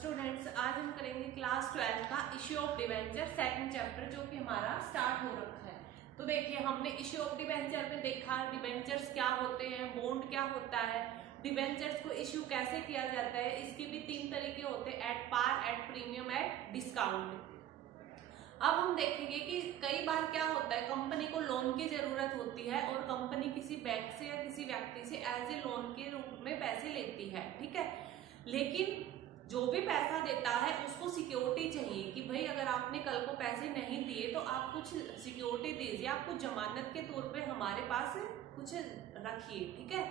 Students, आज हम करेंगे क्लास 12 का issue of debenture second chapter, जो कि हमारा स्टार्ट हो रखा है। तो देखिए, हमने इश्यू ऑफ डिवेंचर में देखा डिवेंचर्स क्या होते हैं, बॉन्ड क्या होता है, डिवेंचर्स को इश्यू कैसे किया जाता है। इसके भी 3 तरीके होते हैं, at par, at premium, at discount. अब हम देखेंगे कि कई बार क्या होता है, कंपनी को लोन की जरूरत होती है और कंपनी किसी बैंक से या किसी व्यक्ति से एज ए लोन के रूप में पैसे लेती है, ठीक है। लेकिन जो भी पैसा देता है उसको सिक्योरिटी चाहिए कि भाई अगर आपने कल को पैसे नहीं दिए तो आप कुछ सिक्योरिटी दीजिए, आप कुछ जमानत के तौर पे हमारे पास कुछ रखिए, ठीक है।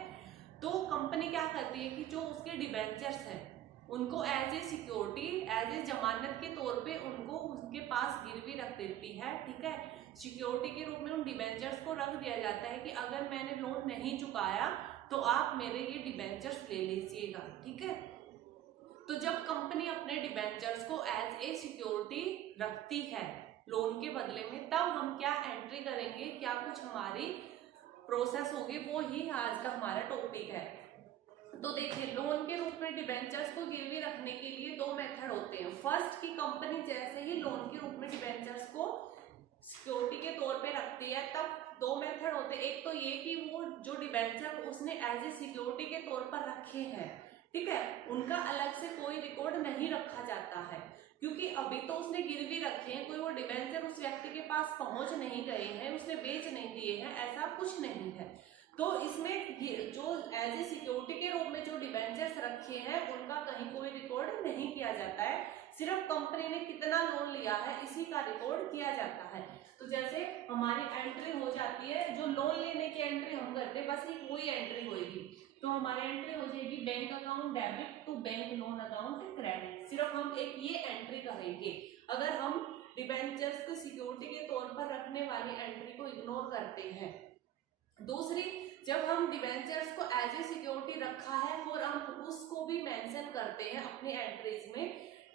तो कंपनी क्या करती है कि जो उसके डिबेंचर्स हैं उनको as a security, as a जमानत के तौर पे उनको उसके पास गिरवी रख देती है, ठीक है। सिक्योरिटी के रूप में उन डिबेंचर्स को रख दिया जाता है कि अगर मैंने लोन नहीं चुकाया तो आप मेरे ये डिबेंचर्स ले लीजिएगा, ठीक है। तो जब कंपनी अपने डिबेंचर्स को एज ए सिक्योरिटी रखती है लोन के बदले में, तब हम क्या एंट्री करेंगे, क्या कुछ हमारी प्रोसेस होगी, वो ही आज का हमारा टॉपिक है। तो देखिए, लोन के रूप में डिबेंचर्स को गिरवी रखने के लिए 2 मेथड होते हैं। फर्स्ट, की कंपनी जैसे ही लोन के रूप में डिबेंचर्स को सिक्योरिटी के तौर पे रखती है, तब 2 मेथड होते हैं। एक तो ये कि वो जो डिबेंचर उसने एज ए सिक्योरिटी के तौर पर रखे हैं, ठीक है, उनका अलग से कोई रिकॉर्ड नहीं रखा जाता है, क्योंकि अभी तो उसने गिरवी रखे हैं, कोई वो डिबेंचर उस व्यक्ति के पास पहुंच नहीं गए हैं, उसने बेच नहीं दिए हैं, ऐसा कुछ नहीं है। तो इसमें जो एज ए सिक्योरिटी के रूप में जो डिबेंचर्स रखे हैं उनका कहीं कोई रिकॉर्ड नहीं किया जाता है, सिर्फ कंपनी ने कितना लोन लिया है इसी का रिकॉर्ड किया जाता है। तो जैसे हमारी एंट्री हो जाती है, जो लोन लेने की एंट्री हम करते हैं, बस एक वही एंट्री होगी। तो हमारी एंट्री हो जाएगी bank account debit to bank loan account credit. सिर्फ हम एक ये एंट्री करेंगे। अगर हम डिबेंचर्स को सिक्योरिटी के तौर पर रखने वाली एंट्री को इग्नोर करते हैं। दूसरी, जब हम डिबेंचर्स को एज ए सिक्योरिटी रखा है और हम उसको भी मेंशन करते हैं अपनी एंट्रीज में,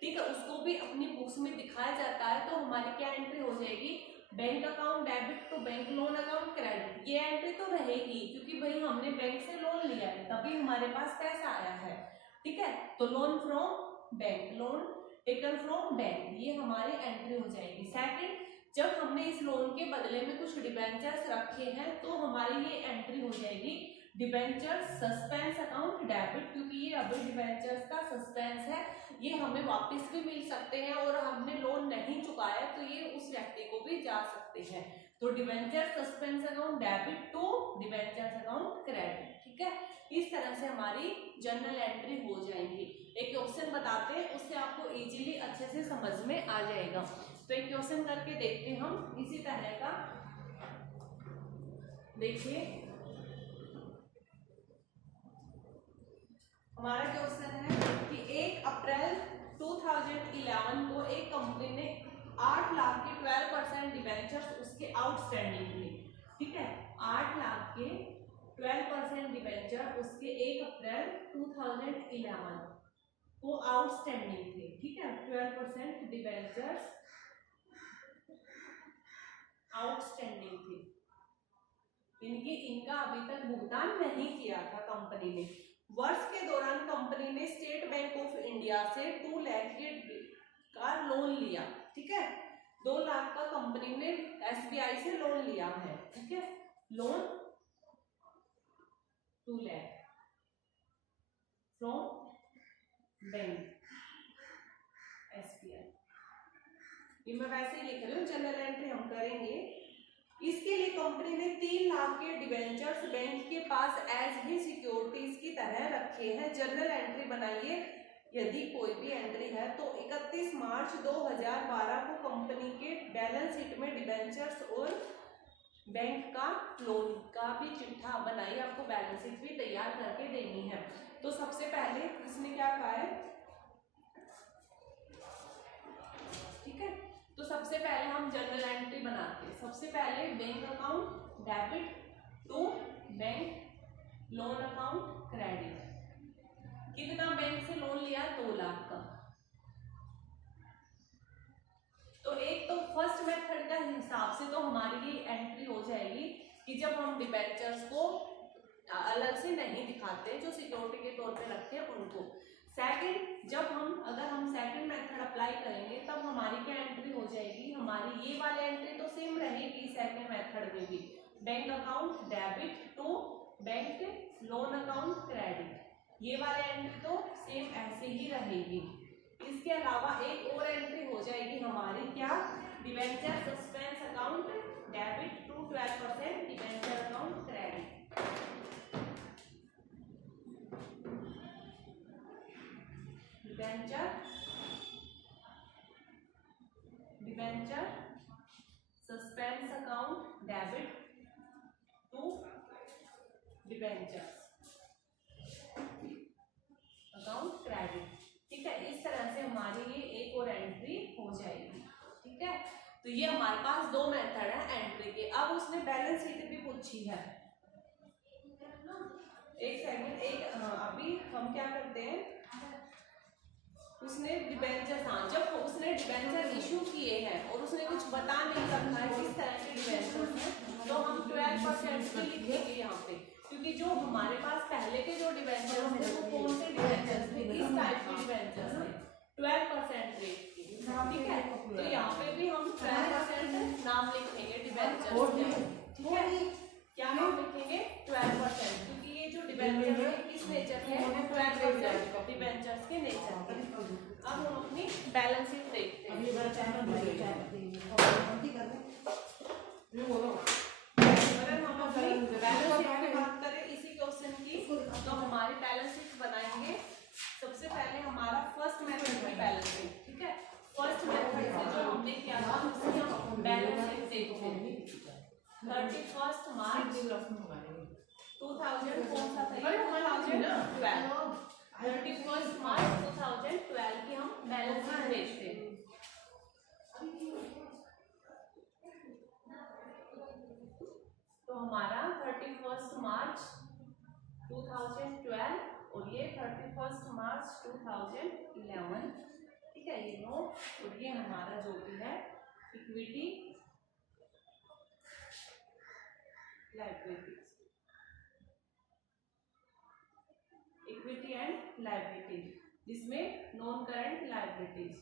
ठीक है, उसको भी अपनी बुक्स में दिखाया जाता है, तो हमारी क्या एंट्री हो जाएगी, bank account debit to bank loan account credit. ये एंट्री तो रहेगी क्योंकि भाई हमने बैंक से लोन लिया है तभी हमारे पास पैसा आया है, ठीक है। तो loan from bank, loan taken from bank, ये हमारी एंट्री हो जाएगी। सेकंड, जब हमने इस लोन के बदले में कुछ डिबेंचर्स रखे हैं तो हमारी ये एंट्री हो जाएगी डिबेंचर्स सस्पेंस अकाउंट डेबिट, क्योंकि ये अभी डिबेंचर्स का सस्पेंस है, ये हमें वापस भी मिल सकते हैं और हमने लोन नहीं चुकाया तो ये उस व्यक्ति को भी जा सकते हैं। तो debenture suspense account debit to debentures account credit, ठीक है। इस तरह से हमारी जर्नल एंट्री हो जाएंगी। एक क्वेश्चन बताते हैं, उससे आपको इजीली अच्छे से समझ में आ जाएगा। तो एक क्वेश्चन करके देखते हैं हम इसी तरह का। देखिए, हमारा क्वेश्चन है कि 1 अप्रैल 2011 को एक कंपनी ने 8 लाख के 12% डिबेंचर्स उसके आउटस्टैंडिंग थे, ठीक है। 8 लाख के 12% डिबेंचर उसके 1 अप्रैल 2011 को आउटस्टैंडिंग थे, ठीक है। 12% डिबेंचर्स आउटस्टैंडिंग थे, इनका अभी तक भुगतान नहीं किया था कंपनी ने। वर्ष के दौरान कंपनी ने स्टेट बैंक ऑफ इंडिया से 2 लाख का लोन लिया, ठीक है। 2 लाख का कंपनी ने एसबीआई से लोन लिया है, ठीक है। Loan 2 lakh from bank SBI. ये मैं वैसे ही लिख रही हूँ, जनरल एंट्री हम करेंगे। इसके लिए कंपनी ने 3 लाख के डिबेंचर्स बैंक के पास एज ही सिक्योरिटीज की तरह रखे हैं। जनरल एंट्री बनाइए यदि कोई भी एंट्री है तो 31 मार्च 2012 को कंपनी के बैलेंस शीट में डिबेंचर्स और बैंक का लोन का भी चिट्ठा बनाइए, आपको बैलेंस शीट भी तैयार करके देनी है। तो सबसे पहले इसने क्या कहा है, ठीक है। तो सबसे पहले हम जनरल एंट्री बनाते हैं। सबसे पहले bank account debit to bank loan account credit. कितना बैंक से लोन लिया, 2 लाख का। तो एक तो फर्स्ट मेथड का हिसाब से तो हमारी ये एंट्री हो जाएगी कि जब हम डिबेंचर्स को अलग से नहीं दिखाते, जो सिक्योरिटी के तौर पे रखते हैं उनको। सेकंड, जब अगर हम सेकंड मेथड अप्लाई करेंगे तब हमारी क्या एंट्री हो जाएगी, हमारी ये वाली एंट्री तो सेम रहेगी सेकंड मेथड में भी, bank account debit to bank loan account credit, ये वाली एंट्री तो सेम ऐसे ही रहेगी। इसके अलावा एक और एंट्री हो जाएगी हमारी क्या, debenture suspense account debit to 12% debenture account credit. Debenture suspense account debit to debenture account credit. ठीक है, इस तरह से हमारी ये एक और एंट्री हो जाएगी। ठीक है, तो ये हमारे पास दो मेथड है एंट्री के। अब उसने बैलेंस शीट भी पूछी है, एक सेकंड, अभी हम क्या करते हैं, उसने डिबेंचर, हाँ, जब उसने डिबेंचर इशू किए हैं और उसने कुछ बता नहीं रखा है किस तरह के डिबेंचर हैं, तो हम 12% की लिखेंगे यहाँ पे, क्योंकि जो हमारे पास पहले के जो डिबेंचर थे वो कौन से डिबेंचर थे, इस टाइप के डिबेंचर थे 12% रेट के। ठीक है, तो यहाँ पे भी हम 12% नाम लिखेंगे डिबेंचर। ठीक है, क्या नाम लिखेंगे, 12%, क्योंकि ये जो डिबेंचर है किस नेचर के हैं, 12% डिबेंचर्स के नेचर के। अब हम अपनी बैलेंस शीट देखते हैं। अगर हम अपनी बैलेंस शीट की बात करें इसी क्वेश्चन की, तो हमारी बैलेंस शीट बनाएंगे सबसे पहले हमारा फर्स्ट मेथड की बैलेंस शीट। ठीक है, फर्स्ट मेथड से जो हमने किया था उसकी हम बैलेंस शीट देखते हैं। 31 मार्च 2000 कौन सा था, 2012, 31 मार्च 2012 की हम बैलेंस शीट देखते हैं। तो हमारा 31 मार्च 2012 और ये 31 मार्च 2011। ठीक है, ये नो, और ये हमारा जो भी है equity liabilities, equity and liabilities, जिसमें non current liabilities,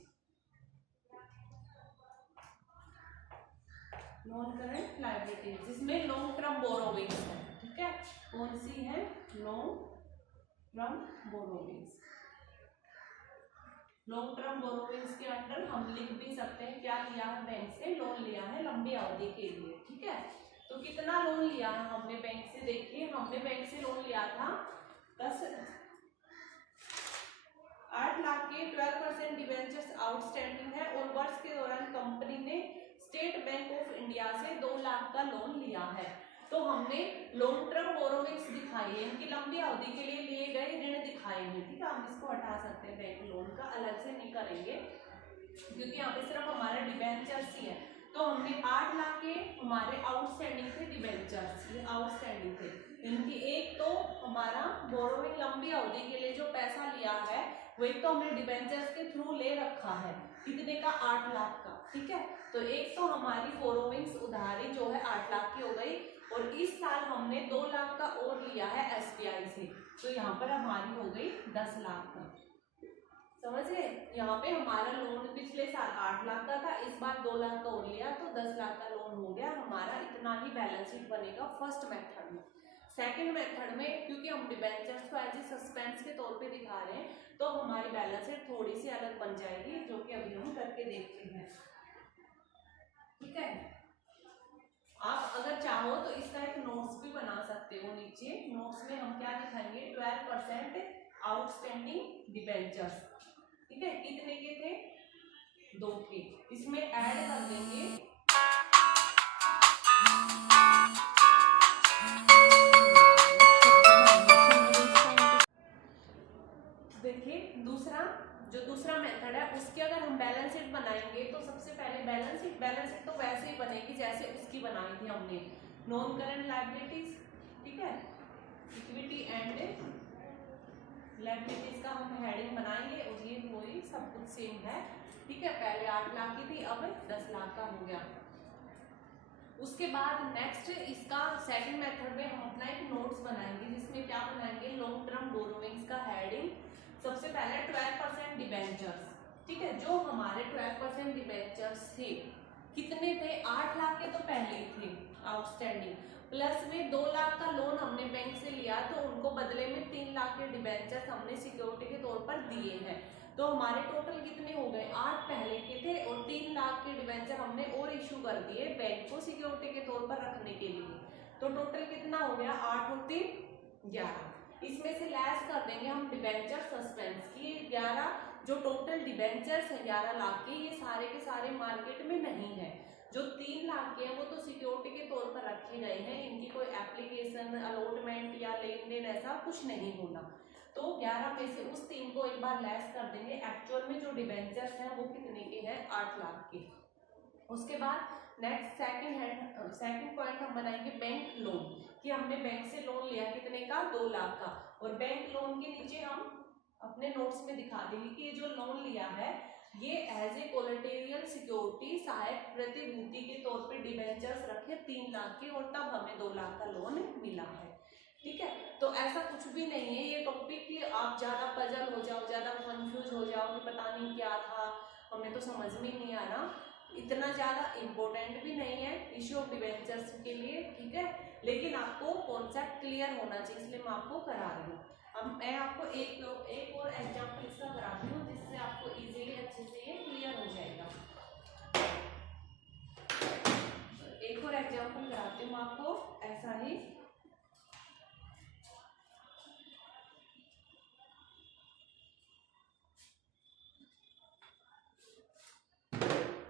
non current liabilities जिसमें लॉन्ग टर्म बोरोविंग्स है। ठीक है, कौन सी है, long term borrowings. Long term borrowings के अंडर हम लिख भी सकते हैं क्या लिया है, बैंक से लोन लिया है लंबी अवधि के लिए। ठीक है, तो कितना लोन लिया है हमने बैंक से, देखिए हमने बैंक से लोन लिया था 8 लाख के 12% डिबेंचर्स आउटस्टैंडिंग है, और वर्ष के दौरान कंपनी ने स्टेट बैंक ऑफ इंडिया से 2 लाख का लोन लिया है। तो हमने लॉन्ग टर्म बोरोविंग्स दिखाई है, इनकी लंबी अवधि के लिए लिए गए ऋण दिखाए हैं। ठीक है, हम इसको हटा सकते हैं, बैंक लोन का अलग से नहीं करेंगे क्योंकि यहाँ पे सिर्फ हमारा डिबेंचर्स ही है। तो हमने 8 लाख के हमारे आउटस्टैंडिंग थे डिबेंचर्स, ये आउटस्टैंडिंग थे, इनकी एक तो हमारा बोरोविंग लंबी अवधि के लिए जो पैसा लिया है वो एक तो हमने डिबेंचर्स के थ्रू ले रखा है, कितने का, 8 लाख का। ठीक है, तो एक तो हमारी बोरोविंग्स उधारी जो है 8 लाख की हो गई, और इस साल हमने 2 लाख का और लिया है एसबीआई से, तो यहाँ पर हमारी हो गई 10 लाख का। समझ गए, यहाँ पे हमारा लोन पिछले साल 8 लाख का था, इस बार 2 लाख का और लिया तो 10 लाख का लोन हो गया हमारा। इतना ही बैलेंस शीट बनेगा फर्स्ट मेथड में। सेकंड मेथड में क्योंकि हम डिबेंचर्स को एज ए सस्पेंस के तौर पे दिखा रहे हैं, तो हमारी बैलेंस शीट थोड़ी सी अलग बन जाएगी, जो कि अभी हम करके देखते हैं। ठीक है, आप अगर चाहो तो इसका एक नोट्स भी बना सकते हो, नीचे नोट्स में हम क्या दिखाएंगे, 12% आउटस्टैंडिंग डिबेंचर्स। ठीक है, कितने के थे, 2 के, इसमें ऐड कर देंगे देखिए दूसरा मेथड है, उसके अगर हम बैलेंस शीट बनाएंगे तो सबसे पहले बैलेंस शीट तो वैसे ही बनेगी जैसे उसकी बनाई थी हमने, नॉन करंट लायबिलिटीज, ठीक है, इक्विटी एंड लायबिलिटीज का हम हेडिंग बनाएंगे, और ये वही सब कुछ सेम है। ठीक है, पहले 8 लाख की थी, अब 10 लाख का हो गया। उसके बाद नेक्स्ट इसका सेकंड मेथड में हम अपना एक नोट्स बनाएंगे, जिसमें क्या बनाएंगे, लॉन्ग टर्म बोरोविंग्स का हेडिंग सबसे पहले 12% डिबेंचर्स, ठीक है, जो हमारे 12% डिबेंचर्स थे, कितने थे, 8 लाख के तो पहले ही थे आउटस्टैंडिंग, प्लस में 2 लाख का लोन हमने बैंक से लिया, तो उनको बदले में 3 लाख के डिबेंचर्स हमने सिक्योरिटी के तौर पर दिए हैं। तो हमारे टोटल कितने हो गए, 8 पहले के थे और 3 लाख के डिबेंचर हमने और इशू कर दिए बैंक को सिक्योरिटी के तौर पर रखने के लिए। तो टोटल कितना हो गया, 8 और 3 11। इसमें से लेस कर देंगे हम डिबेंचर सस्पेंस की 11, जो टोटल डिबेंचर्स है 11 लाख के, ये सारे के सारे मार्केट में नहीं है। जो 3 लाख के हैं वो तो सिक्योरिटी के तौर पर रखे गए हैं, इनकी कोई एप्लीकेशन, अलॉटमेंट या लेन देन ऐसा कुछ नहीं होना। तो 11 में से उस 3 को एक बार लेस कर देंगे। एक्चुअल में जो डिबेंचर्स हैं वो कितने के हैं, 8 लाख के। उसके बाद नेक्स्ट सेकंड पॉइंट हम बनाएंगे बैंक लोन, कि हमने बैंक से लोन लिया कितने का, 2 लाख का, और बैंक लोन के नीचे हम अपने नोट्स में दिखा देंगे कि ये जो लोन लिया है ये एज ए कोलेटेरियल सिक्योरिटी सहायक प्रतिभूति के तौर पे डिबेंचर्स रखे 3 लाख के, और तब हमें 2 लाख का लोन मिला है, ठीक है। तो ऐसा कुछ भी नहीं है ये टॉपिक कि आप ज्यादा पजल हो जाओ, ज्यादा कंफ्यूज हो जाओ कि पता नहीं क्या था, हमें तो समझ में नहीं आ रहा, इतना ज्यादा इम्पोर्टेंट भी नहीं है इश्यू ऑफ डिबेंचर्स के लिए, ठीक है, लेकिन आपको कॉन्सेप्ट क्लियर होना चाहिए, इसलिए मैं आपको करा रही हूँ। अब मैं आपको एक और एग्जाम्पल इसका कराती हूँ जिससे आपको इजीली अच्छे से ये क्लियर हो जाएगा। एक और एग्जाम्पल कराती हूँ आपको ऐसा ही।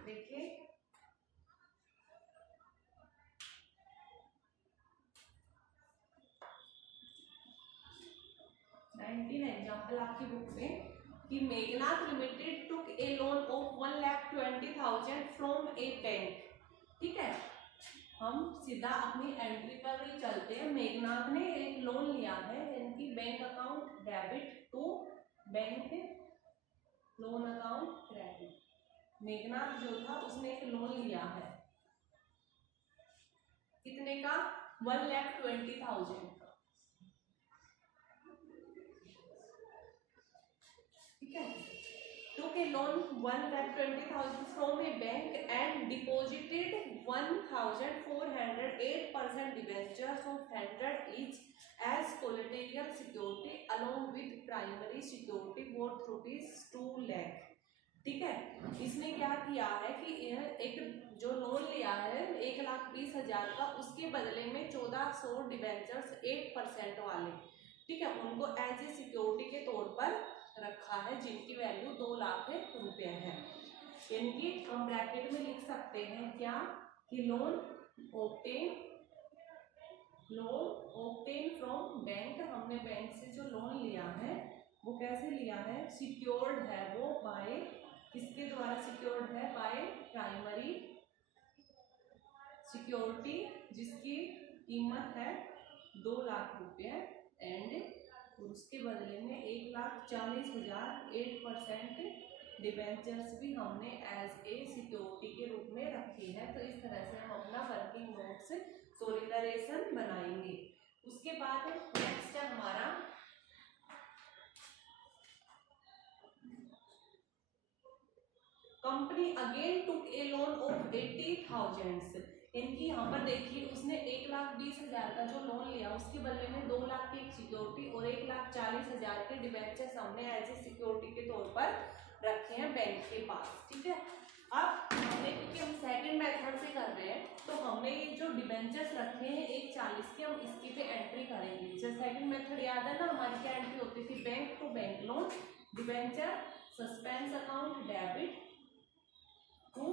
देखिए 19 एग्जाम्पल आपकी बुक में, कि Meghnath limited took A loan of 1,20,000 from A bank, ठीक है। हम सीधा अपनी एंट्री पर ही चलते हैं। मेघनाथ ने एक लोन लिया है, इनकी bank account debit to bank loan account credit. Meghnath जो था उसने एक लोन लिया है कितने का, 1,20,000 का, ठीक है। took a loan 1,20,000 from a bank and deposited 1,408% debentures of 100 each as collateral security along with primary security worth ₹2 lakh, ठीक है। इसने क्या किया है कि एक जो लोन लिया है 1,20,000 का, उसके बदले में 1,400 डिबेंचर्स 8% वाले, ठीक है, उनको एज ए सिक्योरिटी के तौर पर रखा है, जिनकी वैल्यू 2 लाख रुपए है। इनकी हम ब्रैकेट में लिख सकते हैं क्या, कि लोन ऑब्टेन फ्रॉम बैंक, हमने बैंक से जो लोन लिया है वो कैसे लिया है, सिक्योर्ड है वो बाय, किसके द्वारा सिक्योर्ड है, बाय प्राइमरी सिक्योरिटी, जिसकी कीमत है 2 लाख रुपए, एंड उसके बदले में 1,40,000 8% डिबेंचर्स भी हमने एज ए सिक्योरिटी के रूप में रखी है। तो इस तरह से हम अपना वर्किंग नोट्स सोलिडरेशन बनाएंगे। उसके बाद नेक्स्ट है हमारा company again took A loan of 80,000। इनकी यहाँ पर देखिए उसने 1,20,000 का जो लोन लिया उसके बदले में 2 लाख की एक सिक्योरिटी और 1,40,000 के डिबेंचर्स हमने एज ए सिक्योरिटी के तौर पर रखे हैं बैंक के पास, ठीक है। अब हमने, क्योंकि हम सेकंड मेथड से कर रहे हैं, तो हमने ये जो डिबेंचर्स रखे हैं 1,40 के, हम इसकी पे एंट्री करेंगे। जैसे सेकंड मेथड याद है ना, हमारी क्या एंट्री होती थी, bank to bank loan, debenture suspense account debit to,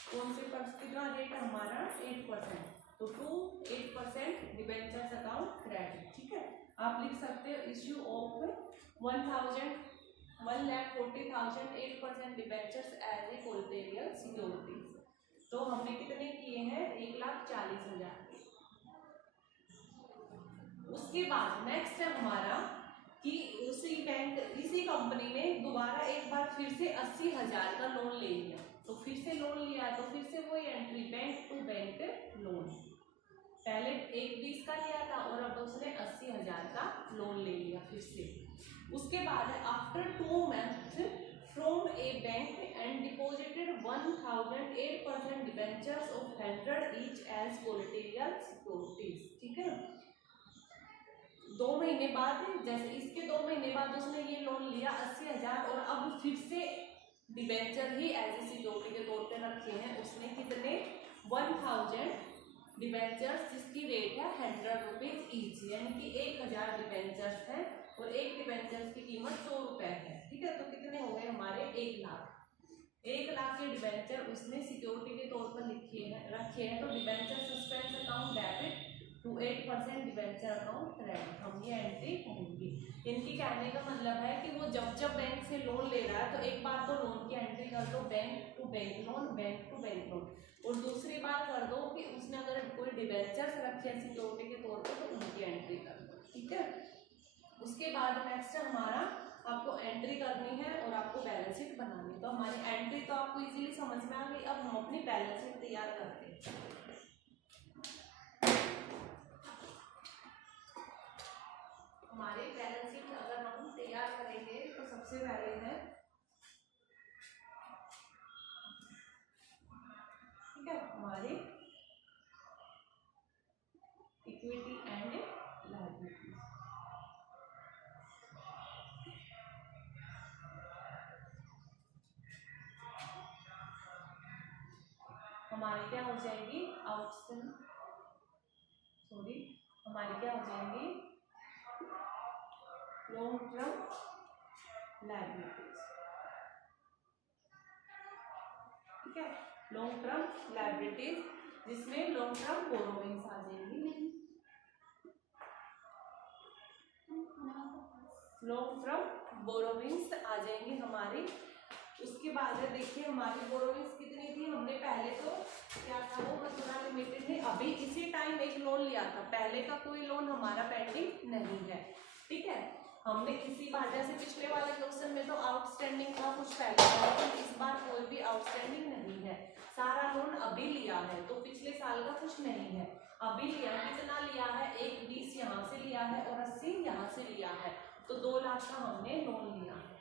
कौन से पर कितना रेट है हमारा 8%, तो टू 8% डिबेंचर्स अकाउंट क्रेडिट, ठीक है। आप लिख सकते हो issue of 1,40,000 8% debentures as a collateral securities. तो हमने कितने किए हैं, 1,40,000। उसके बाद नेक्स्ट है हमारा कि उसी बैंक, इसी कंपनी ने दोबारा एक बार फिर से 80,000 का लोन ले लिया, तो फिर से लोन लिया तो फिर से वही entry bank to bank loan, पहले 1,20 का लिया था और अब उसने 80,000 का लोन ले लिया फिर से। उसके बाद after bank and deposited 1008% debentures of 100 each as collateral securities. ठीक है, 2 महीने बाद, जैसे इसके 2 महीने बाद उसने ये लोन लिया 80,000 और अब फिर से डिबेंचर ही एज ए सिक्योरिटी के तौर पे रखे हैं उसने कितने 1000 डिबेंचर्स जिसकी रेट है 100 रुपीज ईच, यानी कि 1000 डिबेंचर्स हैं और एक डिबेंचर्स की कीमत 100 रुपए है। ठीक है, तो कितने हो गए हमारे 1 लाख के डिबेंचर उसने सिक्योरिटी के तौर पर रखे हैं। तो debenture suspense account debit to 8% debenture account credit, हम ये एंट्री होंगी। इनकी कहने का मतलब है कि वो जब बैंक से लोन ले रहा है तो एक बार तो लोन की एंट्री कर दो बैंक टू बैंक लोन, और दूसरी बार कर दो कि उसने अगर कोई डिबेंचर्स रखे हैं सिक्योरिटी के तौर पर तो उनकी एंट्री कर दो। ठीक है, उसके बाद नेक्स्ट हमारा आपको एंट्री करनी है और आपको बैलेंस शीट बनानी है। तो हमारी एंट्री तो आपको इजीली समझ में आ गई। अब हम अपनी बैलेंस शीट तैयार करते हैं। हमारी बैलेंस शीट अगर हम तैयार करेंगे तो सबसे पहले है, ठीक है, हमारी इक्विटी एंड लायबिलिटीज। हमारी क्या हो जाएगी हमारी क्या हो जाएंगी लॉन्ग टर्म लायबिलिटीज। ठीक है, लॉन्ग टर्म लायबिलिटीज जिसमें लॉन्ग टर्म बोरोविंग्स आ जाएंगी, लॉन्ग टर्म बोरोविंग्स आ जाएंगी हमारी। उसके बाद है देखिए हमारी बोरोविंग्स कितनी थी, हमने पहले तो क्या था वो मथुरा लिमिटेड ने अभी इसी टाइम एक लोन लिया था, पहले का कोई लोन हमारा पेंडिंग नहीं है। ठीक है, हमने इसी बार जैसे पिछले वाले क्वेश्चन में तो आउटस्टैंडिंग था कुछ पहले था, लेकिन इस बार कोई भी आउटस्टैंडिंग नहीं है, सारा लोन अभी लिया है। तो पिछले साल का कुछ नहीं है, अभी लिया। कितना लिया है, 1,20 यहाँ से लिया है और 80 यहाँ से लिया है, तो 2 लाख का हमने लोन लिया है।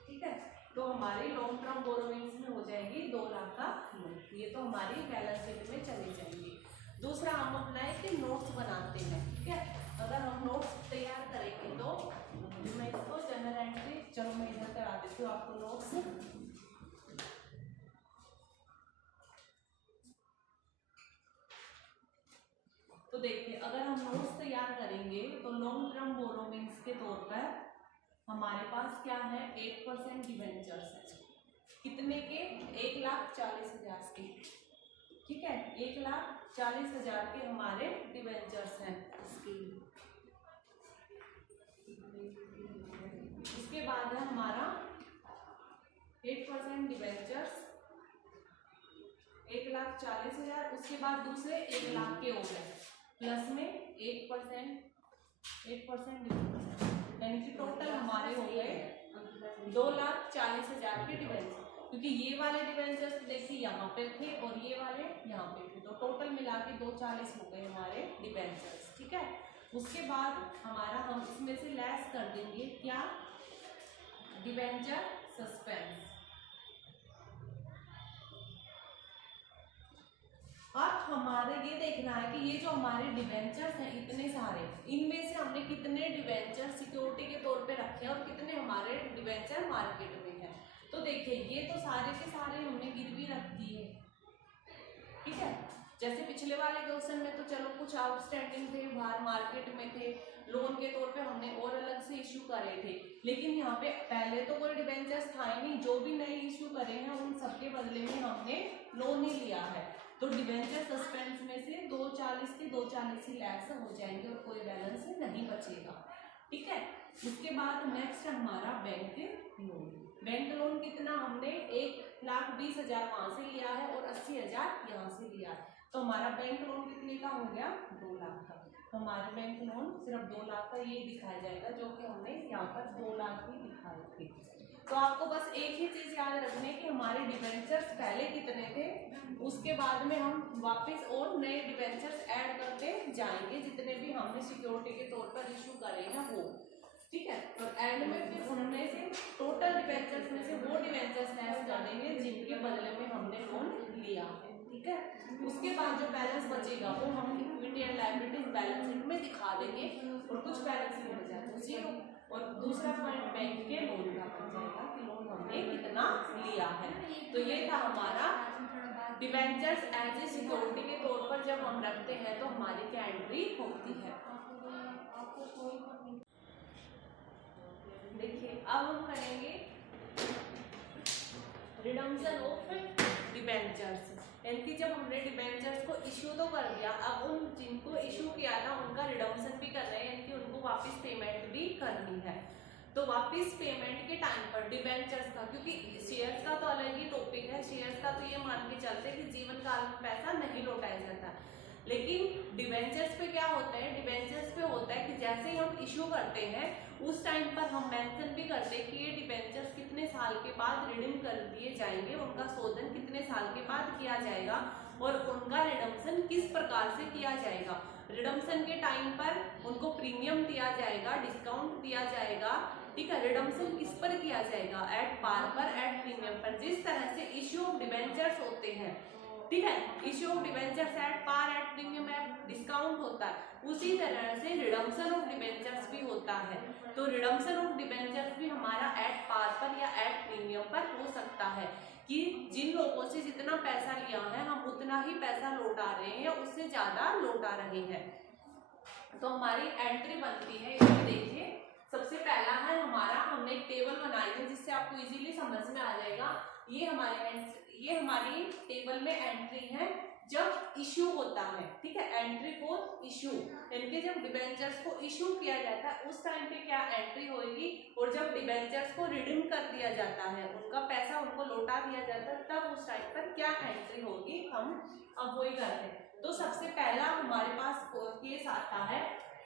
ठीक है, तो हमारी लॉन्ग टर्म बोरोविंग्स में हो जाएगी 2 लाख का लोन। ये तो हमारी बैलेंस शीट में चली जाएंगी। दूसरा हम अपना एक नोट्स बनाते हैं। ठीक है, अगर हम नोट्स तैयार करेंगे तो मैं इसको जनरल एंट्री, चलो मैं इधर करा देती हूँ आपको नोट्स। तो देखिए अगर हम नोट्स तैयार करेंगे तो लॉन्ग टर्म बोरोविंग्स के तौर पर हमारे पास क्या है 8% डिबेंचर्स है, कितने के 1,40,000 के। ठीक है, 1,40,000 के हमारे डिबेंचर्स हैं। उसके बाद है हमारा 8% डिबेंचर्स 1,40,000, उसके बाद दूसरे 1 लाख के हो गए, प्लस में 8% डिबेंचर, यानी कि टोटल हमारे हो गए 2,40,000 के डिबेंचर, क्योंकि ये वाले डिबेंचर्स देखिए यहाँ पे थे और ये वाले यहाँ पे थे, तो टोटल मिला के 240 हो गए हमारे डिबेंचर्स। ठीक है, उसके बाद हमारा हम इसमें से लेस कर देंगे क्या, डिबेंचर सस्पेंस। अब हमारे ये देखना है कि ये जो हमारे डिबेंचर्स हैं इतने सारे, इनमें से हमने कितने डिबेंचर सिक्योरिटी के तौर पे रखे हैं और कितने हमारे डिबेंचर मार्केट में है। तो देखिए ये तो सारे के सारे हमने गिरवी रख दिए। ठीक है, जैसे पिछले वाले क्वेश्चन में तो चलो कुछ आउटस्टैंडिंग थे, बाहर मार्केट में थे, लोन के तौर पे हमने और अलग से इश्यू करे थे, लेकिन यहाँ पे पहले तो कोई डिबेंचर्स था ही नहीं, जो भी नए इश्यू करे हैं उन सबके बदले में हमने लोन ही लिया है। तो डिबेंचर सस्पेंस में से 240 के 240 ही लैक्स हो जाएंगे और कोई बैलेंस नहीं बचेगा। ठीक है, उसके बाद नेक्स्ट हमारा बैंक लोन। बैंक लोन कितना, हमने 1,20,000 वहां से लिया है और 80,000 यहाँ से लिया है, तो हमारा बैंक लोन कितने का हो गया 2 लाख का। तो हमारे बैंक लोन सिर्फ 2 लाख का ये दिखाया जाएगा, जो कि हमने यहाँ पर 2 लाख ही दिखाए थे। तो आपको बस एक ही चीज याद रखनी है कि हमारे डिबेंचर्स पहले कितने थे, उसके बाद में हम वापस और नए डिबेंचर्स ऐड करते जाएंगे, जितने भी हमने सिक्योरिटी के तौर पर इशू करे हैं वो। ठीक है, और एंड में फिर उनमें से टोटल डिबेंचर्स उसके बाद जो बैलेंस बचेगा वो हम equity and liabilities balance sheet में दिखा देंगे और कुछ बैलेंस में बचा तो जीरो। और दूसरा पॉइंट बैंक के लोन का बन जाएगा कि लोन हमने कितना लिया है। तो ये था हमारा डिबेंचर्स एज ए सिक्योरिटी के तौर पर जब हम रखते हैं तो हमारी क्या एंट्री होती है। देखिए अब हम करेंगे रिडम्पशन ऑफ डिबेंचर्स, यानी कि जब हमने डिबेंचर्स को इश्यू तो कर दिया, अब उन जिनको इश्यू किया था उनका रिडम्पशन भी करना है, यानी कि उनको वापस पेमेंट भी करनी है। तो वापस पेमेंट के टाइम पर डिबेंचर्स का, क्योंकि शेयर्स का तो अलग ही टॉपिक है, शेयर्स का तो ये मान के चलते हैं कि जीवन काल में पैसा नहीं लौटाया जाता, लेकिन डिबेंचर्स पे क्या होता है, डिबेंचर्स पे होता है कि जैसे ही हम इश्यू करते हैं उस टाइम पर हम मेंशन भी करते हैं कि ये डिबेंचर्स कितने साल के बाद रिडीम कर दिए जाएंगे, उनका शोधन कितने साल के बाद किया जाएगा और उनका रिडम्पशन किस प्रकार से किया जाएगा। रिडम्पशन के टाइम पर उनको प्रीमियम दिया जाएगा, डिस्काउंट दिया जाएगा, ठीक है। रिडम्पशन किस पर किया जाएगा, एट पार पर, एट प्रीमियम पर। जिस तरह से इश्यू ऑफ डिबेंचर्स होते हैं, ठीक है, issue of debentures at par, at premium, at discount होता है, उसी तरह से रिडम्पशन ऑफ डिबेंचर्स भी होता है। तो रिडम्पशन ऑफ डिबेंचर्स भी हमारा एट पार पर या एट प्रीमियम पर हो सकता है कि जिन लोगों से जितना पैसा लिया है हम उतना ही पैसा लौटा रहे हैं या उससे ज्यादा लौटा रहे हैं। तो हमारी एंट्री बनती है, इसमें देखिए सबसे पहला है हमारा, हमने एक टेबल बनाई है जिससे आपको इजीली समझ में आ जाएगा। ये हमारी टेबल में एंट्री है जब इश्यू होता है, ठीक है, एंट्री फॉर इश्यू, यानी कि जब डिबेंचर्स को इश्यू किया जाता है उस टाइम पे क्या एंट्री होगी, और जब डिबेंचर्स को रिडीम कर दिया जाता है, उनका पैसा उनको लौटा दिया जाता है, तब उस टाइम पर क्या एंट्री होगी, हम अब वही करते हैं। तो सबसे पहला हमारे पास केस आता है,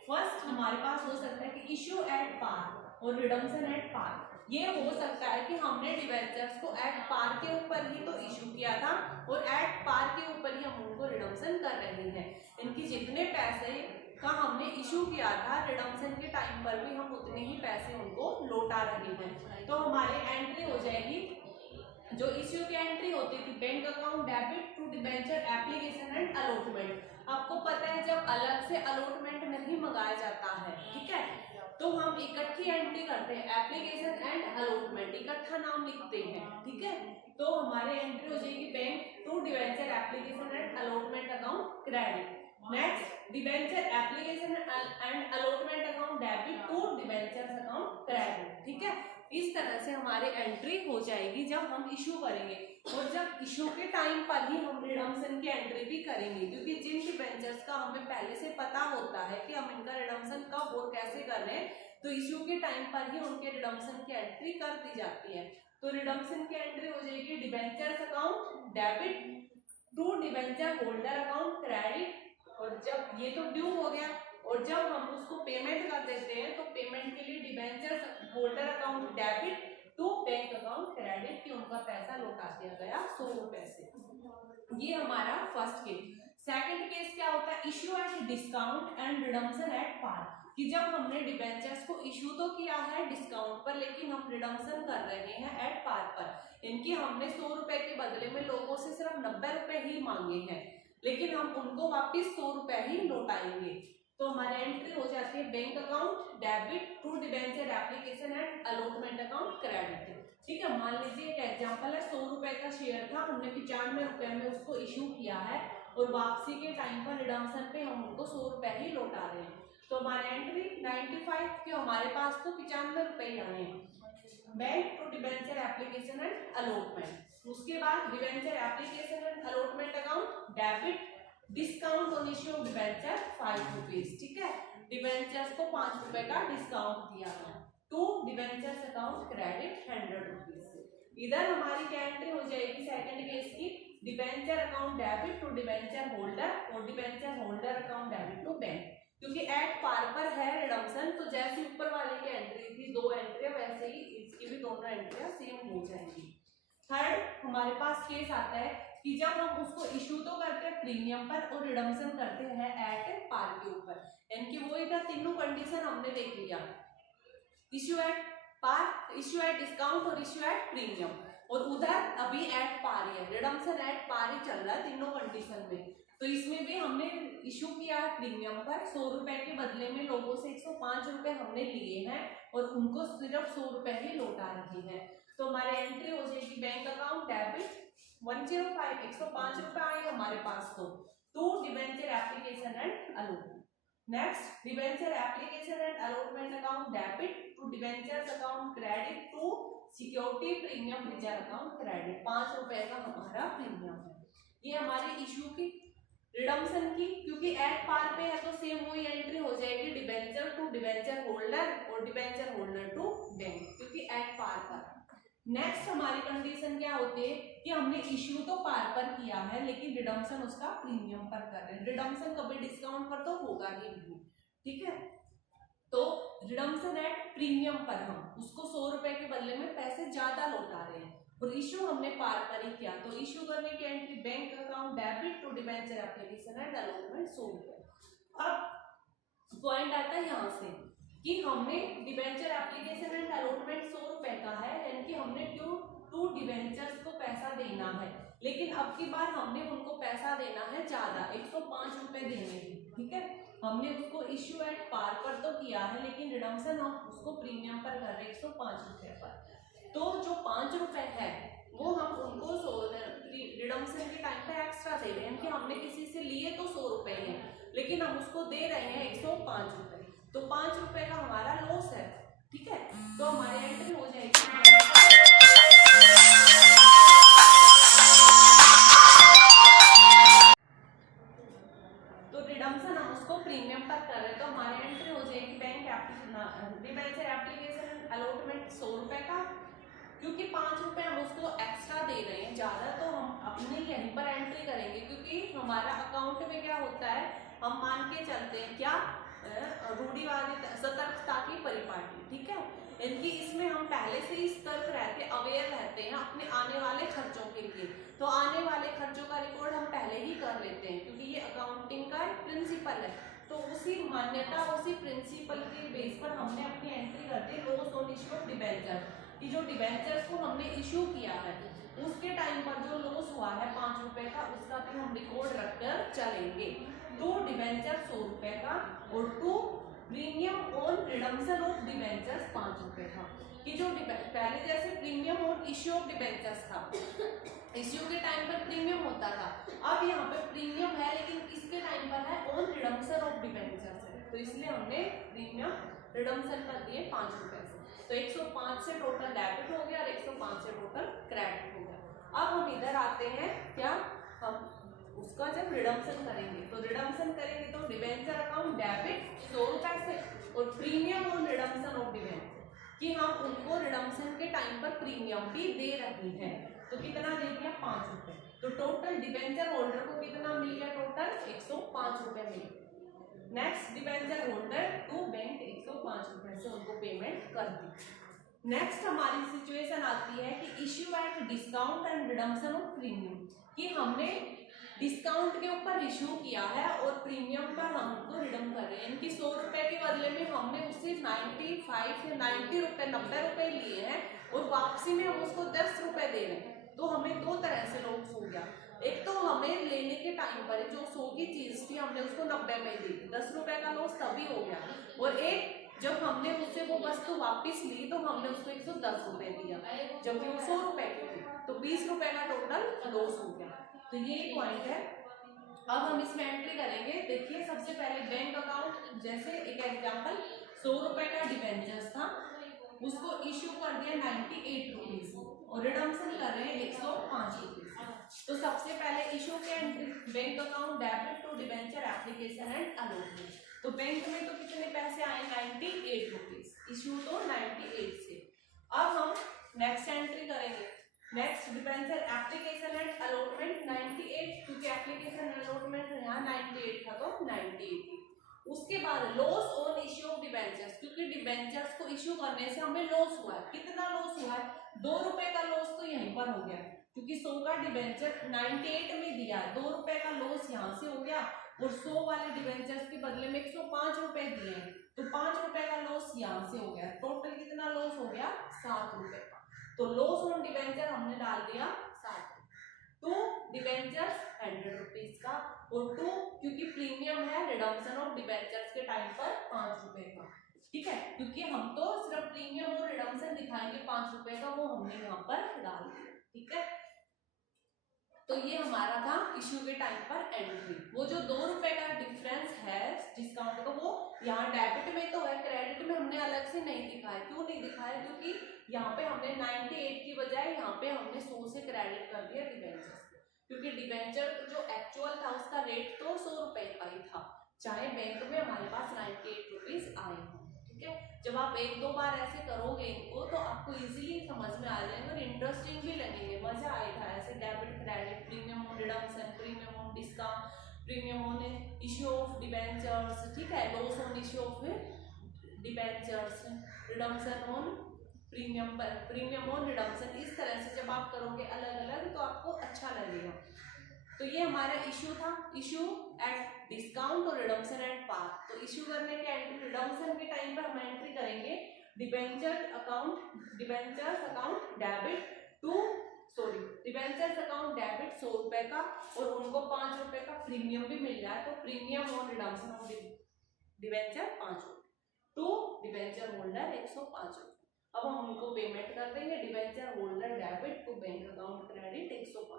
फर्स्ट हमारे पास हो सकता है कि इश्यू एट पार और रिडम्पशन एट पार। ये हो सकता है कि हमने डिबेंचर्स को एट पार के ऊपर ही तो इश्यू किया था और एट पार के ऊपर ही हम उनको रिडम्पशन कर रहे हैं, इनकी जितने पैसे का हमने इश्यू किया था रिडम्पशन के टाइम पर भी हम उतने ही पैसे उनको लौटा रहे हैं। तो हमारी एंट्री हो जाएगी, जो इश्यू की एंट्री होती थी, bank account debit to debenture application and allotment. आपको पता है जब अलग से अलॉटमेंट नहीं मंगाया जाता है, ठीक है, तो हम इकट्ठी एंट्री करते हैं, एप्लीकेशन एंड अलॉटमेंट, इकट्ठा नाम लिखते हैं, ठीक है। तो हमारी एंट्री हो जाएगी bank to debenture application and allotment account credit. Next debenture application and allotment account debit to debenture account credit, ठीक है। इस तरह से हमारी एंट्री हो जाएगी जब हम इश्यू करेंगे, और जब इश्यू के टाइम पर ही हम रिडम्पशन की एंट्री भी करेंगे, क्योंकि जिन डिबेंचर्स का हमें पहले से पता होता है कि हम इनका रिडम्पशन कब और कैसे कर रहे हैं, तो इश्यू के टाइम पर ही उनके रिडम्पशन की एंट्री कर दी जाती है। तो रिडम्पशन की एंट्री हो जाएगी debentures account debit to debenture holder account credit, और जब ये तो ड्यू हो गया, और जब हम उसको पेमेंट कर देते हैं तो पेमेंट के लिए debenture holder account debit to bank account credit, कि उनका पैसा लौटा दिया गया 100 रुपए से। ये हमारा फर्स्ट केस। सेकंड केस क्या होता है, issue at discount and redemption at par, कि जब हमने डिबेंचर्स को इश्यू तो किया है डिस्काउंट पर, लेकिन हम रिडम्पशन कर रहे हैं एट पार पर। इनकी हमने 100 रुपए के बदले में लोगों से सिर्फ 90 रुपए ही मांगे हैं, लेकिन हम उनको वापिस 100 रुपए ही लौटाएंगे। तो हमारी एंट्री हो जाती है bank account debit to debenture application and allotment account credit, ठीक है। मान लीजिए एक एग्जांपल है, 100 रुपए का शेयर था, हमने 95 रुपए में उसको इश्यू किया है और वापसी के टाइम पर रिडम्पशन पे हम उनको 100 रुपए ही लौटा रहे हैं। तो हमारी एंट्री 95 के हमारे पास तो 95 रुपए ही आए हैं। Bank to debenture application and allotment, उसके बाद debenture application and allotment account debit discount on issue of debenture 5 rupees, ठीक है। डिबेंचर्स को 5 रुपए का डिस्काउंट दिया गया to debentures account credit 100 rupees से। इधर हमारी क्या एंट्री हो जाएगी सेकंड केस की, debenture account debit to debenture holder और debenture holder account debit to bank, क्योंकि एट पार पर है रिडम्पशन, तो जैसे ऊपर वाले की एंट्री थी 2 एंट्रियां, वैसे ही इसकी भी दोनों एंट्रियां सेम हो जाएंगी। थर्ड हमारे पास केस आता है कि जब हम उसको इश्यू तो करते हैं प्रीमियम पर और रिडम्पशन करते हैं एट पार के ऊपर, यानी कि वो इधर तीनों कंडीशन हमने देख लिया, issue at par, issue at discount और इश्यू एट प्रीमियम। और उधर अभी एट पार ही है, रिडम्पशन एट पार ही चल रहा है तीनों कंडीशन में। तो इसमें भी हमने इशू किया है प्रीमियम पर 100 रुपए के बदले में लोगों से 105 रुपए हमने लिए हैं और उनको सिर्फ 100 रुपए ही लौटा रही है। तो हमारे एंट्री हो जाएगी बैंक अकाउंट डेबिट 105 105 रुपए आए हमारे पास तो debenture application and allotment. Next debenture application and allotment account debit to debentures account credit to security premium reserve account credit 5 रुपए का हमारा प्रीमियम है। ये हमारी इशू की रिडम्पशन की, क्योंकि एट पार पे है तो सेम वही एंट्री हो जाएगी डिबेंचर टू डिबेंचर होल्डर और डिबेंचर होल्डर टू बैंक, क्योंकि एट पार पर। नेक्स्ट हमारी कंडीशन क्या होती है कि हमने इश्यू तो पार पर किया है लेकिन रिडम्पशन उसका प्रीमियम पर कर रहे हैं। रिडम्पशन कभी डिस्काउंट पर तो होगा ही नहीं, ठीक है। तो रिडम्पशन एट प्रीमियम पर हम उसको 100 रुपए के बदले में पैसे ज्यादा लौटा रहे हैं और इश्यू हमने पार पर ही किया। तो इश्यू करने की entry bank account debit to debenture application and allotment 100 रुपए। अब पॉइंट आता है यहाँ से कि हमने डिबेंचर एप्लीकेशन एंड अलॉटमेंट 100 रुपए का है, यानी कि हमने टू डिबेंचर्स को पैसा देना है, लेकिन अब की बार हमने उनको पैसा देना है ज्यादा 105 रुपए देने की, ठीक है। हमने उसको इश्यू एट पार पर तो किया है लेकिन रिडम्पशन हम उसको प्रीमियम पर कर रहे हैं 105 रुपए पर। तो जो 5 रुपए है वो हम उनको रिडम्पशन के टाइम पे एक्स्ट्रा दे रहे हैं कि हमने किसी से लिए तो 100 रुपए हैं लेकिन हम उसको दे रहे हैं 105 रुपए, तो 5 रुपए का हमारा लॉस है, ठीक है। तो हमारी एंट्री हो जाएगी तो रिडम्पशन हम उसको प्रीमियम पर कर रहे हैं, तो हमारी एंट्री हो जाएगी बैंक डिबेंचर एप्लीकेशन अलॉटमेंट 100 रुपए का, क्योंकि 5 रुपए हम उसको एक्स्ट्रा दे रहे हैं ज्यादा, तो हम अपने यहीं पर एंट्री करेंगे, क्योंकि हमारा अकाउंट में क्या होता है हम मान के चलते हैं क्या रूढ़िवादी सतर्कता की परिपाटी, ठीक है। इनकी इसमें हम पहले से ही सतर्क रहते अवेयर रहते हैं अपने आने वाले खर्चों के लिए, तो आने वाले खर्चों का रिकॉर्ड हम पहले ही कर लेते हैं क्योंकि ये अकाउंटिंग का एक प्रिंसिपल है। तो उसी मान्यता उसी प्रिंसिपल के बेस पर हमने अपनी एंट्री कर दी loss on issue of debenture कि जो डिबेंचर्स को हमने इशू किया है उसके टाइम पर जो लॉस हुआ है 5 रुपए का उसका भी हम रिकॉर्ड रखकर चलेंगे। टू डिबेंचर 100 रुपए का और to premium on redemption of debentures 5 रुपए का, कि जो पहले जैसे premium on issue of debentures था इश्यू के टाइम पर प्रीमियम होता था, अब यहाँ पे प्रीमियम है लेकिन इसके टाइम पर है ऑन रिडम्पशन ऑफ डिबेंचर्स है, तो इसलिए हमने प्रीमियम रिडम्पशन कर दिए 5 रुपए से। तो 105 से टोटल डेबिट हो गया और 105 से टोटल क्रेडिट हो गया। अब हम इधर आते हैं क्या हम उसका जब रिडम्पशन करेंगे तो रिडम्पशन करेंगे तो डिबेंचर अकाउंट डेबिट 100 रुपए से और premium on redemption of debenture कि हम उनको रिडम्पशन के टाइम पर प्रीमियम भी दे रहे हैं, तो कितना दे दिया 5 रुपए, तो टोटल डिबेंचर होल्डर को कितना मिल गया टोटल 105 रुपए मिल गया। Next debenture holder to bank 105 रुपए से उनको पेमेंट कर दी। नेक्स्ट हमारी सिचुएशन आती है कि issue at discount and redemption of premium, कि हमने डिस्काउंट के ऊपर इशू किया है और प्रीमियम पर हम उनको रिडम कर रहे हैं, इनकी 100 रुपए के बदले में हमने उससे 95 या 90 रुपए 90 रुपए लिए हैं और वापसी में हम उसको 10 रुपए दे रहे हैं, तो हमें दो तरह से लॉस हो गया। एक तो हमें लेने के टाइम पर जो 100 की चीज थी हमने उसको 90 में दी, 10 रुपए का लॉस तभी हो गया, और एक जब हमने उससे वो वस्तु वापस ली तो हमने उसको 110 रुपए दिया जबकि वो 100 रुपए की थी, तो 20 रुपए का टोटल लॉस हो गया। तो ये पॉइंट है। अब हम इसमें एंट्री करेंगे। देखिए सबसे पहले बैंक अकाउंट, जैसे एक एग्जांपल 100 रुपए का डिबेंचर्स था उसको इश्यू कर दिया 98 रुपीज और रिडम्पशन कर रहे हैं 105 रुपीज। तो सबसे पहले इश्यू के entry bank account debit to debenture application and allotment, तो बैंक में तो कितने पैसे आए 98 रुपीज, इश्यू तो 98 से। अब हम नेक्स्ट एंट्री करेंगे, next debenture application and allotment 98, क्योंकि एप्लीकेशन अलॉटमेंट यहाँ 98 था तो 98। उसके बाद loss on issue of debentures, क्योंकि डिबेंचर्स को इश्यू करने से हमें लॉस हुआ है, कितना लॉस हुआ है 2 रुपए का लॉस तो यहीं पर हो गया, क्योंकि 100 का डिबेंचर 98 में दिया, 2 रुपए का लॉस यहाँ से हो गया और 100 वाले डिबेंचर्स के बदले में 105 रुपए दिए तो 5 रुपए का लॉस यहाँ से हो गया, टोटल कितना लॉस हो गया 7 रुपए का। तो लॉस ऑन डिबेंचर हमने डाल दिया 60। 2 डिबेंचर्स 100 रुपीज का, और 2 क्योंकि प्रीमियम है रिडम्पशन ऑफ डिबेंचर्स के टाइम पर 5 रुपए का, ठीक है, क्योंकि हम तो सिर्फ प्रीमियम और रिडम्पशन दिखाएंगे 5 रुपए का, वो हमने यहाँ पर डाल दिया, ठीक है। तो ये हमारा था इश्यू के टाइम पर एंट्री। वो जो 2 रुपए का डिफरेंस है डिस्काउंट का, वो यहाँ डेबिट में तो है, क्रेडिट में हमने अलग से नहीं दिखाया। क्यों नहीं दिखाया? क्योंकि यहाँ पे हमने 98 की बजाय यहाँ पे हमने 100 से क्रेडिट कर दिया डिबेंचर, क्योंकि डिबेंचर जो एक्चुअल था उसका रेट तो 100 रुपए का ही था, चाहे बैंक में हमारे पास 98 रुपीज आए हों, ठीक है। जब आप 1-2 बार ऐसे करोगे इनको तो आपको इजीली समझ में आ जाएगा और इंटरेस्टिंग भी लगेंगे, मजा आएगा ऐसे debit credit, premium on redemption, premium on discount, premium on issue of debentures, ठीक है, loss on issue of debentures, redemption on premium पर, प्रीमियम ऑन रिडम्पशन। इस तरह से जब आप करोगे अलग अलग तो आपको अच्छा लगेगा। तो ये हमारा इश्यू था, इश्यू एट डिस्काउंट और रिडम्पशन एट पार। तो इश्यू करने के एंट्री रिडम्पशन के टाइम पर हम एंट्री करेंगे debenture account debit to debentures account debit 100 रुपए का, और उनको 5 रुपए का प्रीमियम भी मिल जाए तो premium on redemption of debenture 5 रुपए टू डिबेंचर होल्डर 105 रुपए। अब हम उनको पेमेंट कर देंगे, debenture holder debit to bank account credit 105।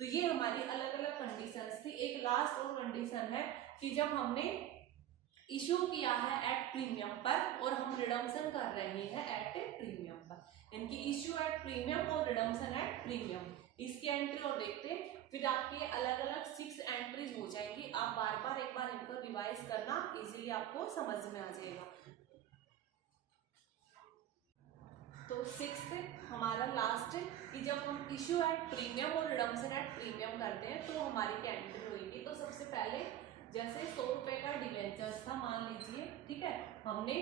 तो ये हमारी अलग अलग कंडीशंस थी। एक लास्ट और कंडीशन है कि जब हमने इशू किया है एट प्रीमियम पर और हम रिडम्पशन कर रहे हैं एट प्रीमियम पर, इनकी इशू एट प्रीमियम और रिडम्पशन एट प्रीमियम, इसकी एंट्री और देखते हैं। फिर आपके अलग अलग 6 एंट्रीज हो जाएंगी। आप बार बार एक बार इनको रिवाइज करना, इजीली आपको समझ में आ जाएगा। तो 6th हमारा लास्ट कि जब हम इश्यू एट प्रीमियम और रिडम्पशन एट प्रीमियम करते हैं तो हमारी क्या एंट्री होगी। तो सबसे पहले जैसे 100 रुपए का डिबेंचर्स था मान लीजिए, ठीक है, हमने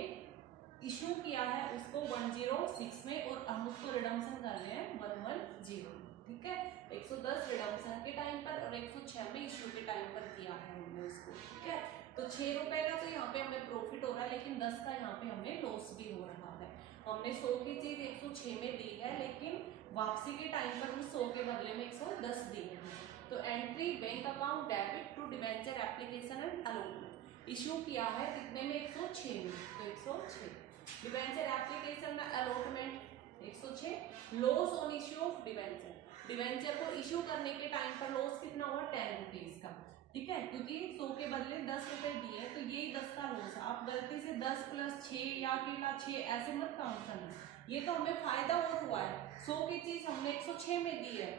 इश्यू किया है उसको 106 में और हम उसको रिडम्पशन कर रहे हैं 110, ठीक है, 110 रिडम्पशन के टाइम पर और 106 में इश्यू के टाइम पर किया है हमने उसको, ठीक है। तो 6 रुपए का तो यहाँ पे हमें प्रॉफिट हो रहा है, लेकिन 10 का यहाँ पे हमें लॉस भी हो रहा है। हमने 100 की चीज 106 में दी है, लेकिन वापसी के टाइम पर उस 100 के बदले में 110 दी है। तो entry bank account debit to debenture application and allotment, issue किया है कितने में 106 में, तो 106 डिबेंचर एप्लीकेशन में allotment 106, loss on issue of debenture, debenture को इश्यू करने के टाइम पर लॉस कितना हुआ 10 रुपीज का, ठीक है, क्योंकि 100 के बदले 10 रुपए दिए तो यही 10 का लॉस है। आप गलती से 10 + 6 या अकेला 6 ऐसे मत काउंट करना, ये तो हमें फायदा और हुआ है। 100 की चीज हमने 106 में दी है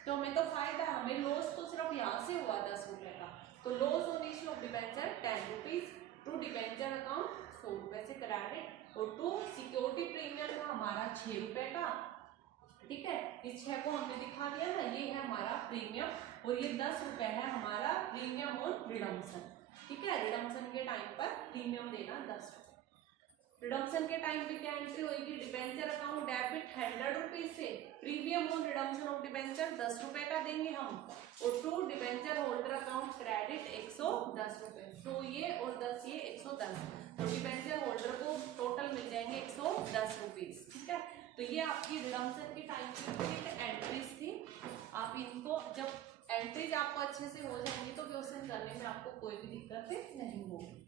तो हमें तो फायदा है, हमें लॉस तो सिर्फ यहाँ से हुआ 10 रुपए का। तो loss on issue of debenture 10 rupees to debenture account 100 रुपए से क्रेडिट, और टू सिक्योरिटी प्रीमियम था हमारा 6 रुपए का, ठीक है, इस 6 को हमने दिखा दिया ना, ये है हमारा प्रीमियम, और ये 10 रुपए है हमारा प्रीमियम ऑन रिडम्पशन, ठीक है, रिडम्पशन के टाइम पर प्रीमियम देना 10 रुपए। रिडम्पशन के टाइम पे क्या एंट्री होगी, डिबेंचर अकाउंट डेबिट 100 रुपीज से, premium on redemption of debenture 10 रुपए का देंगे हम, और to debenture holder account credit 110 रुपए, तो ये और 10 ये 110, तो डिबेंचर होल्डर को टोटल मिल जाएंगे 110 रुपीज, ठीक है। तो ये आपकी रिडम्पशन के टाइम की एंट्रीज थी। आप इनको जब एंट्रीज आपको अच्छे से हो जाएंगी तो क्वेश्चन करने में आपको कोई भी दिक्कत नहीं होगी।